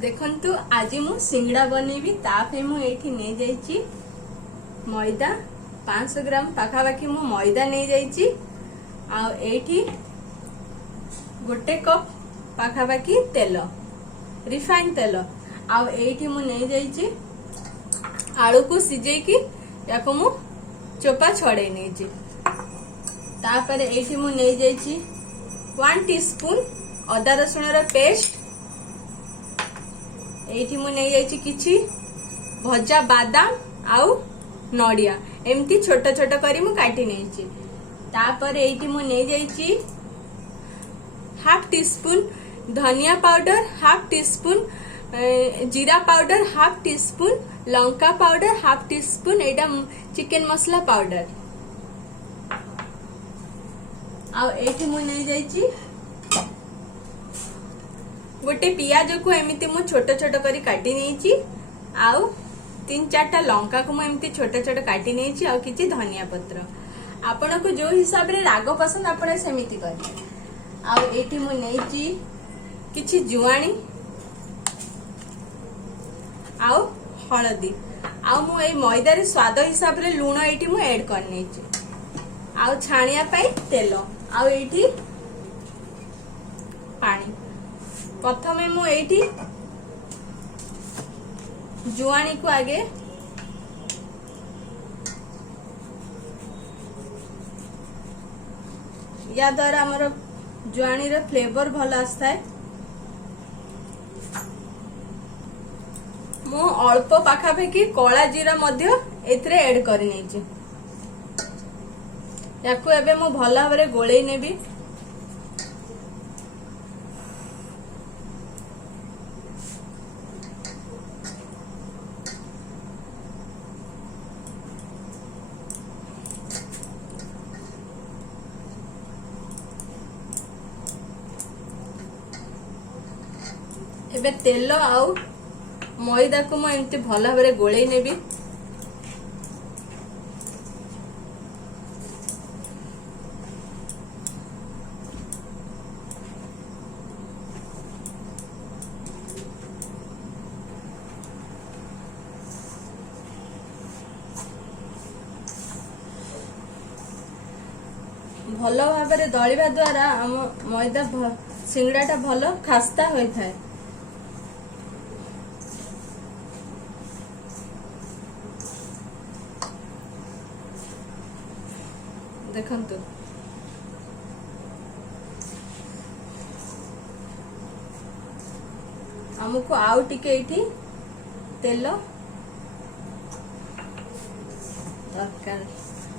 देखंतु आज मु सिंगड़ा बनेबी तापे मु एठी नै जाईची मैदा 500 ग्राम पाखापाखी मु मैदा नै जाईची आ एठी गोटे कप पाखापाखी तेल रिफाइन तेल आ एठी मु नै जाईची आलू को सिझे की याको मु चोपा छड़े नेची तापर एठी मु नै जाईची 1 टीस्पून अदा रसुण रो पेस्ट एठी मु नै जाईची किछि भजा बादाम आउ नडिया एमती छोट छोट करी मु काटी नेची तापर एठी मु नै जाईची हाफ टीस्पून धनिया पाउडर हाफ टीस्पून जीरा powder half teaspoon Lanka powder half teaspoon एटा चिकन मसला पाउडर आ एठी मु नै जाईची गोटे पियाज को एमती मु छोट छोट करी काटी नेची आउ 3-4टा लंका को मु एमती छोट छोट काटी नेची आउ किछि धनिया पत्र आपण को जो हिसाब रे राग पसंद आपण सेमिति करी आउ एठी मु नेची किछि जुआणी आउ हळदी आउ मु ए मैदा रे स्वाद हिसाब रे लूण एठी मु ऐड कर नेची आउ छाणिया पई तेल आउ एठी पानी प्रथमे मु एठी जुआणी को आगे या द्वारा हमर जुआणी रो फ्लेवर भल आस्ता है मु अल्प पाखापाखी कला जीरा मध्य एथरे ऐड करि नेछि याकू एबे मु भल भाबरे गोळेई नेबी एबे तेल आउ मैदा को मु एमती भल भाबरे गोळेई नेबी भल भाबरे दळिबा द्वारा हम मैदा सिंगड़ाटा भल खास्ता होई थाए देखंतु हमको आउ टिके एठी तेल दरकार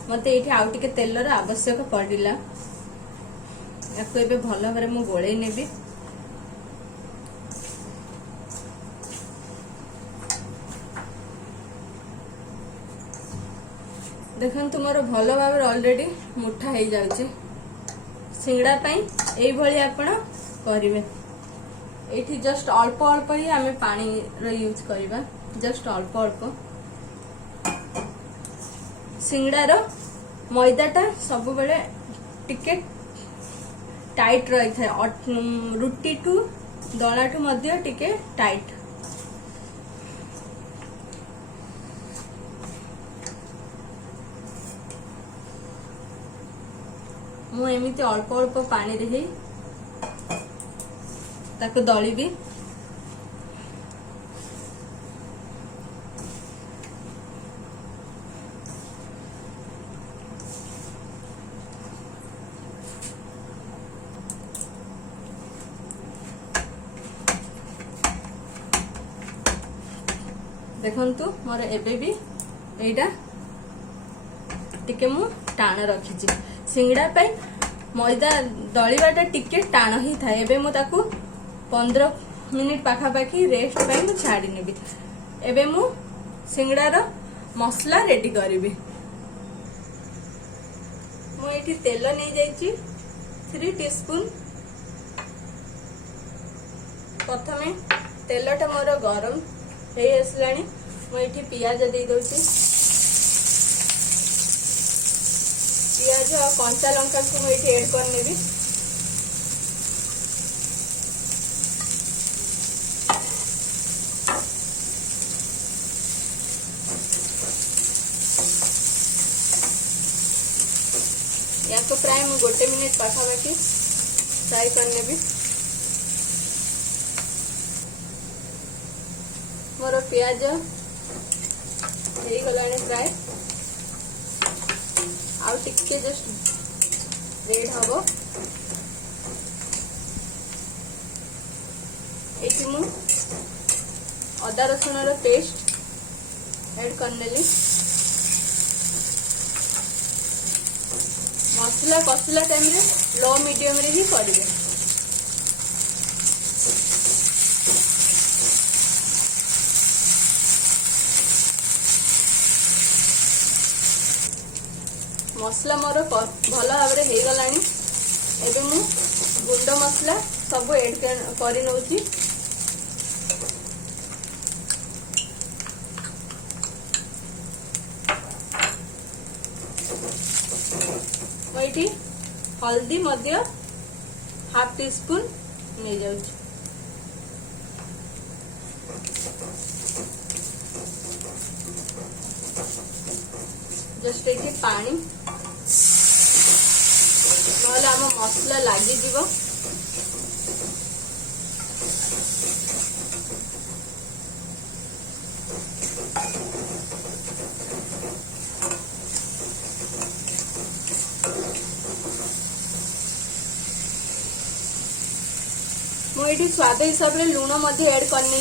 मते एठी आउ टिके तेलर आवश्यक पड़िला याको एबे भल भाबरे मु गोळेई नेबी देखंतु मोर भल भाबरे ऑलरेडी मुठा हे जाउचे सिंगड़ा पई एई भली आपण करिवे एठी जस्ट अल्प अल्प ही हमें पानी रो यूज करबा जस्ट अल्प अल्प सिंगड़ा रो मैदाटा सब बेले टिके टाइट रही थाए रुटी टू दला टू मध्य टिके टाइट मु एमिति अल्प अल्प पानी रे ताको दळीबी देखंतु मोर एबे भी एटा टिके मु टाण रखिछि सिंगड़ा पे मैदा दळीबाटा टिके टाण ही थाए एबे मु ताकू 15 मिनिट पाखापाखी रेस्ट पे मु छाड़ी नेबी एबे मु सिंगड़ा रो मसला रेडी करिबी मु एठी तेल नै जाईची 3 टीस्पून प्रथमे तेलटा मोर गरम हे आसलानी मु एठी पियाज दे दोची पियाज और कंचा लंका को मु एठी ऐड कर नेबी याको प्राय मु 1 मिनिट पाखापाखि फ्राए करनेबी। मोर प्याज हो गलाने प्राय आउ टिके जस्ट रेड हबो। एठी मु अदा रसुण रो पेस्ट ऐड करनेली। मसला कसिला टाइम रे लो मीडियम रे ही करिवे। मसला मोर भल भाव रे हो गलानी। एबे मु गुंड मसला सब ऐड करि नउची। ये हल्दी मध्य हाफ टी स्पून नहीं जाऊँ। जस्ट ये पानी नहले आम मसला लगी जीवो। मुझे स्वाद हिसाब से लुण ऐड करनी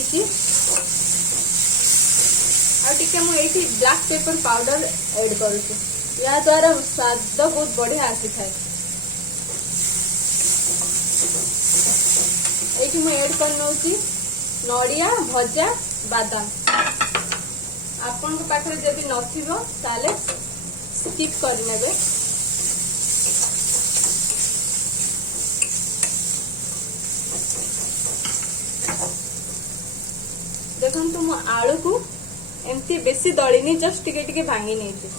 मुझे ब्लैक पेपर पाउडर ऐड करुच्ची। या द्वारा स्वाद बहुत बढ़िया आसी थाए। ये मुझे ऐड कर नौची नड़िया भजा बादाम। आपण पाखे जदि नथिबो ताले स्किप करनेबे। देखो मो आलू को एमती बेसी दलिनी जस्ट टिके टिके भांगी नहीं थी।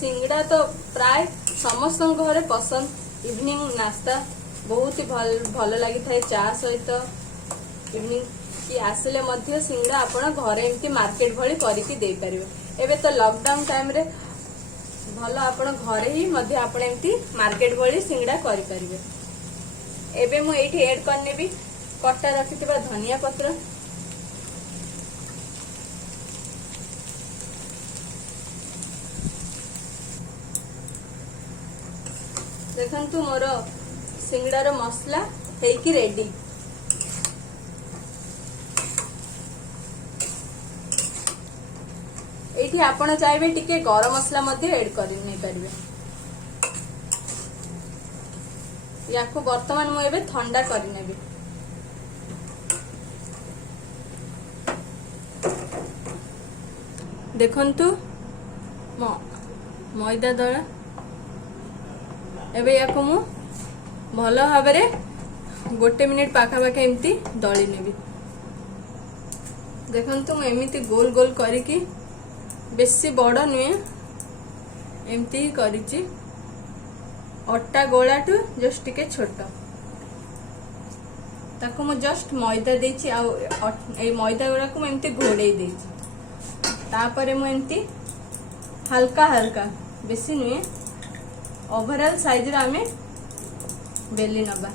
सिंगड़ा तो प्राय समस्त घरे पसंद। इवनिंग नाश्ता बहुत ही भल लगी था चा सहित। इवनिंग की आसले मध्य सिंगड़ा आपण घरे एमती मार्केट भली करके दे परिबे। एबे तो लॉकडाउन टाइम रे भल आपण घरे ही मध्य आपण एमती मार्केट भली सिंगड़ा करि परिबे। एबे मु एठी ऐड करने भी कट्टा रखिथिबा धनिया पत्र। देखंतु मोर सिंगड़ार मसला हेकी रेडी। एठी आपण चाहे टिके गरम मसला मध्य ऐड कर नहीं पारिबे। याको वर्तमान मु एबे ठंडा करि नेबी। देखंतु मैदा दला एबे याको मु भल भाव 1 मिनिट पाखापाखि एमती दली नेबी। देखंतु मु एमिति गोल गोल करिकी बेसी बड़ नुहे एमती ही करिची। अट्टा गोलाटू जस्ट टिके छोट ताको मु जस्ट मैदा देछि। आ ए मैदा गुड़ा को एमती घोड़े देछि। तापरे मु एमती हल्का हल्का बेसी नुहे ओवरऑल साइज रे आमे बेली नबा।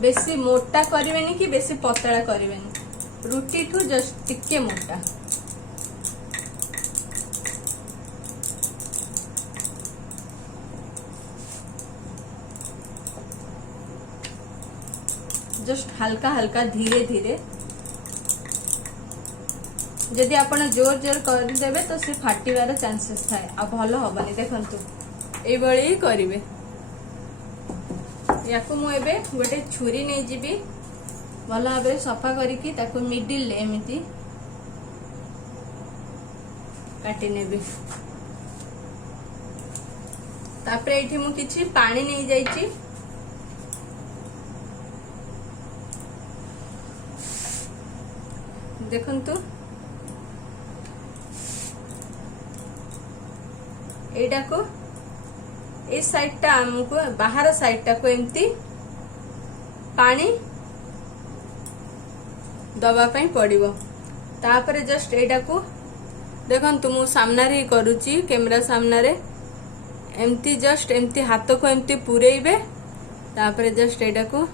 बेसी मोटा करिवेनी कि बेसी पतला करिवेनी। रुटी ठू जस्ट टिके मोटा। जस्ट हल्का हल्का धीरे धीरे। जदि आपण जोर जोर कर देबे तो से फाटिवार चांसेस थाए आ भलो हबनी। देखंतु एभली करिवे। याकू मु एबे गोटे छुरी नहीं जीबी भल भाव सफा करिकी ताकू मिडिल एमिति काटी नेबी। तापर एठी मु किछि पानी नहीं जाइछि। देखंतु एटा को ए साइड टा हमको बाहर साइड टा को एमती पानी दबा पई पड़िबो। तापर जस्ट एटा को देखंतु मु सामना रे करूची कैमरा सामना रे एमती जस्ट एमती हाथ को एमती पुरेइबे। तापर जस्ट एटा को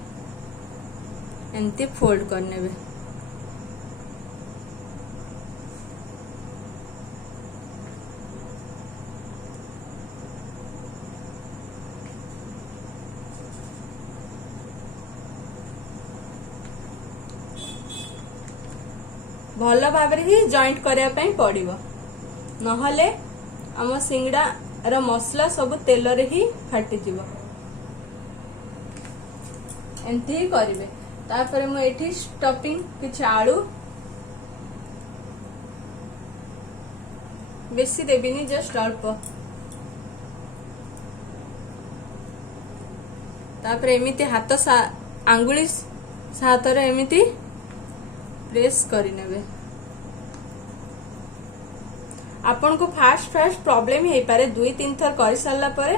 एमती फोल्ड करनेबे। भल भाव ही जॉइंट करया पई पड़िबो, नहले आम सिंगड़ा र मसला सब तेल रे ही फाटी जीवो। एमती ही करिवे। तापर मु एठी स्टफिंग किछ आलू बेसी देबिनी, जस्ट अल्प। तापर एमिति हाथ आंगुली हाथ रे एमिति प्रेस करिनेबे। आपन को फास्ट फास्ट प्रॉब्लम हे पारे, 2-3 थर कर सारला परे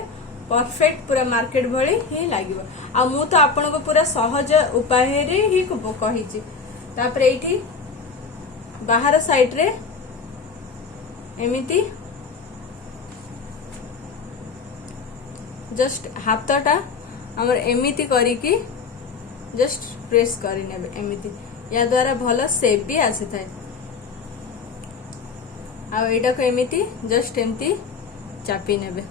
परफेक्ट पूरा मार्केट भली ही लागिवो। आ मु तो आपन को पूरा सहज उपाय रे ही कहिची। तापर एठी बाहर साइड रे एमिति जस्ट हाथटा हमर एमिति करिकी जस्ट प्रेस करिनेबे एमिति। या द्वारा भल सेप भी आसी थाए। आ एटा को एमिति जस्ट एमती चापी नेबे।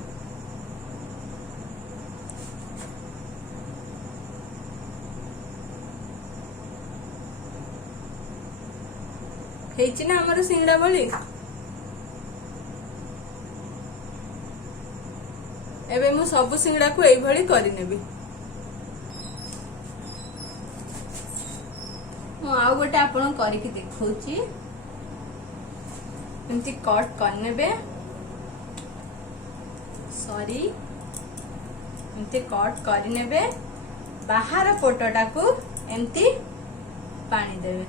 हेछि ना हमर सिंगड़ा बळी। एबे मु सब सिंगड़ा को एई भली करि नेबी। आउ गोटे आपण करिकी देखौची। एमती कट करनेबे, सॉरी एमती कट करिनेबे। बाहर पोटटा को एमती पानी देबे।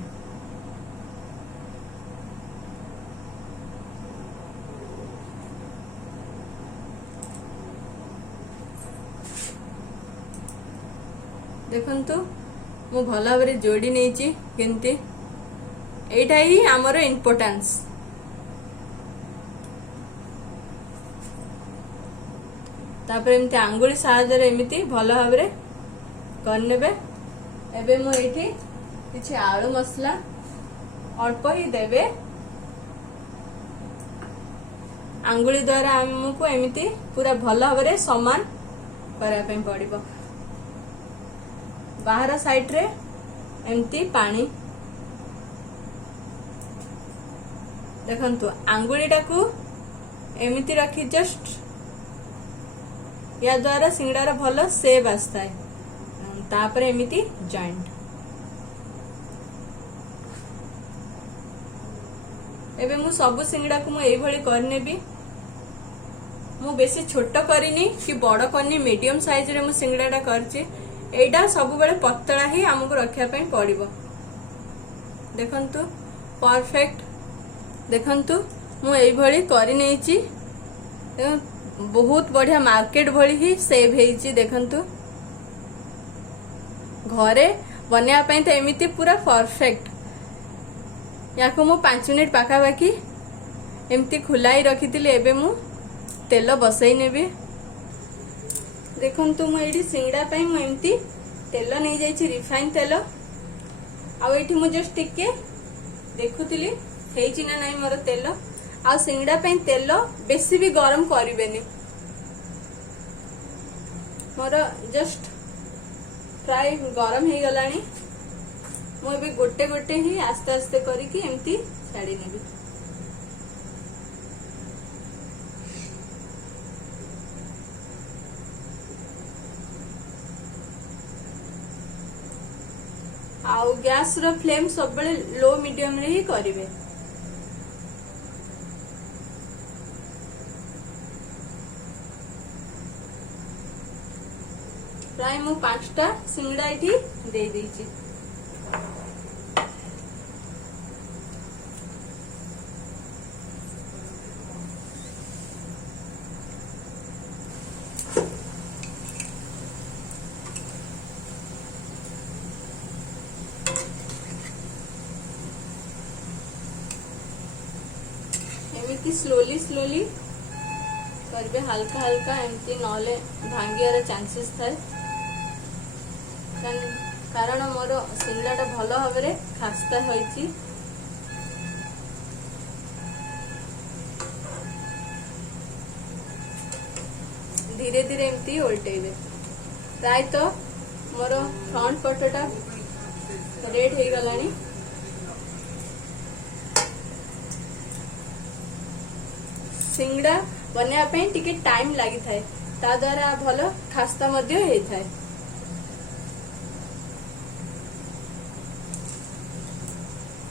देखंतु मु भल भाव जोड़ी नहीं केमती। एटा ही आमर इम्पोर्टेंस। तापर एमती आंगुली साहाय्य एमती भल भाव करनेबे। एबे मु एठी किछि आलू मसला अल्प ही देबे। आंगुली द्वारा हमको एमती पूरा भल भाव समान करा पे पड़िबो। बाहर साइड रे एमती पानी देखंतु आंगुलीटा को एमती रखी जस्ट या द्वारा सिंगड़ार भल सेप आसता है। तापर एमती जॉइंट। एबे मु सब सिंगड़ा को मु एई भली करनेबी। मु बेसी छोट करिनी कि बड़ करनी, मीडियम साइज रे मु सिंगड़ाटा करची। एटा सब बेले पतला ही हमको रखिया पे पड़िबो। देखंतु परफेक्ट। देखंतु मु एई भली करि नेछि। बहुत बढ़िया मार्केट भली ही सेव हेछि। देखंतु घरे बनिया पे तो एमिति पूरा परफेक्ट। याको मु 5 मिनिट पाखा बाकी एमती खुलाई रखिथिली। एबे मु तेल बसई नेबी। देखंतु मु एठी सिंगड़ा पई मु एमती तेल नहीं जाइछि, रिफाइन तेल। आ एठी मु जस्ट टिके देखुथिली हेछि ना नाही मोर तेल। आ सिंगड़ा पई तेल बेसी भी गरम करिवेनी। मोर जस्ट फ्राई गरम हे गलानी। मु एबे गोटे गोटे ही आस्ते आस्ते करिकी एमती छाड़ी नेबी। आउ गैस रो फ्लेम सब बेले लो मीडियम रे ही करिवे। प्राय मु 5टा सिंगड़ा एठी दे देइची। एमती स्लोली स्लोली करबे, हल्का हल्का, एमती नले भांगियार चांसेस थाए। कारण मोर सिंगड़ाटा भल भाव में खास्ता होइची। धीरे धीरे एमती उल्टेबे। प्राय तो मोर फ्रंट पटटा रेड हो गलानी। सिंगड़ा बनया पे टिके टाइम लगी थाए, ता द्वारा भल खास्ता मध्य होई थाए।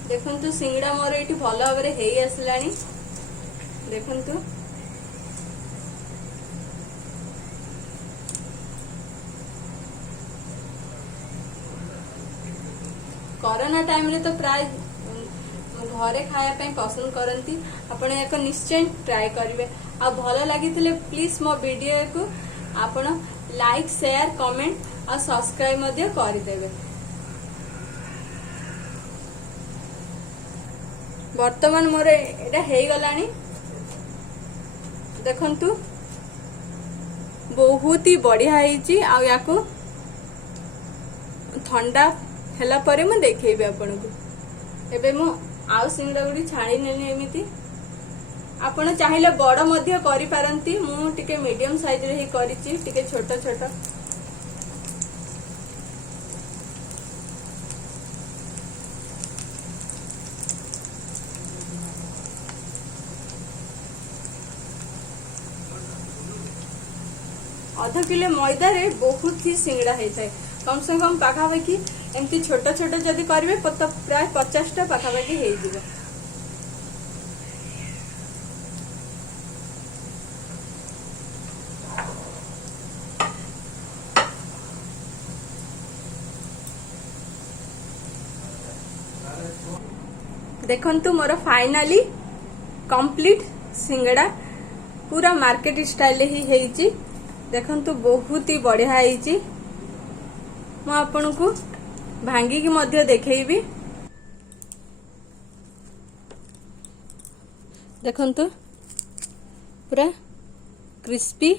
देखंतु सिंगड़ा मोर एठी भल भाव में हेई आसलानी। देखंतु कोरोना टाइम रे तो प्राय घरे खाया पसंद करती। आपण एक निश्चय ट्राई करेंगे। आ भल लगी प्लीज मो वीडियो को आपण लाइक शेयर कमेंट और सब्सक्राइब मध्य करदेवे। वर्तमान मोर एटा हे गलानी। देखंतु बहुत ही बढ़िया है। आ याको ठंडा हैला परे मु देखेबी आपन को। एबे मु आउ सिंगड़ा गुडी छाणी नेनी। एमिति आपण चाहिले बड़ मध्य करि पारंती। मु टिके मीडियम साइज रे ही करिछि, टिके छोट छोट। आधा किलो मैदा रे बहुत ही सिंगड़ा होता। कम से कम पाखापाखि एमती छोट छोट जदि करेंगे तो प्राय 50टा पाखापाखि हो। देखंतु मोर फाइनली कंप्लीट सिंगड़ा पूरा मार्केट स्टाइल ही हेइची। देखंतु बहुत ही बढ़िया हेइची। मु आपन को भांगी की मध्य देखेबी। देखंतु पूरा क्रिस्पी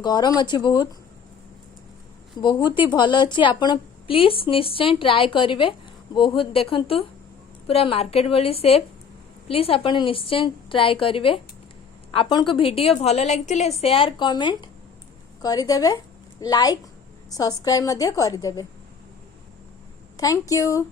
गरम अच्छी, बहुत बहुत ही भल अच्छी। आपण प्लीज निश्चय ट्राई करिवे। बहुत देखंतु पूरा मार्केट वाली शेप। प्लीज आपण निश्चय ट्राई करिवे। आपण को वीडियो भल लगी शेयर कमेंट करदेवे, लाइक सब्सक्राइब मध्य करदेवे। Thank you.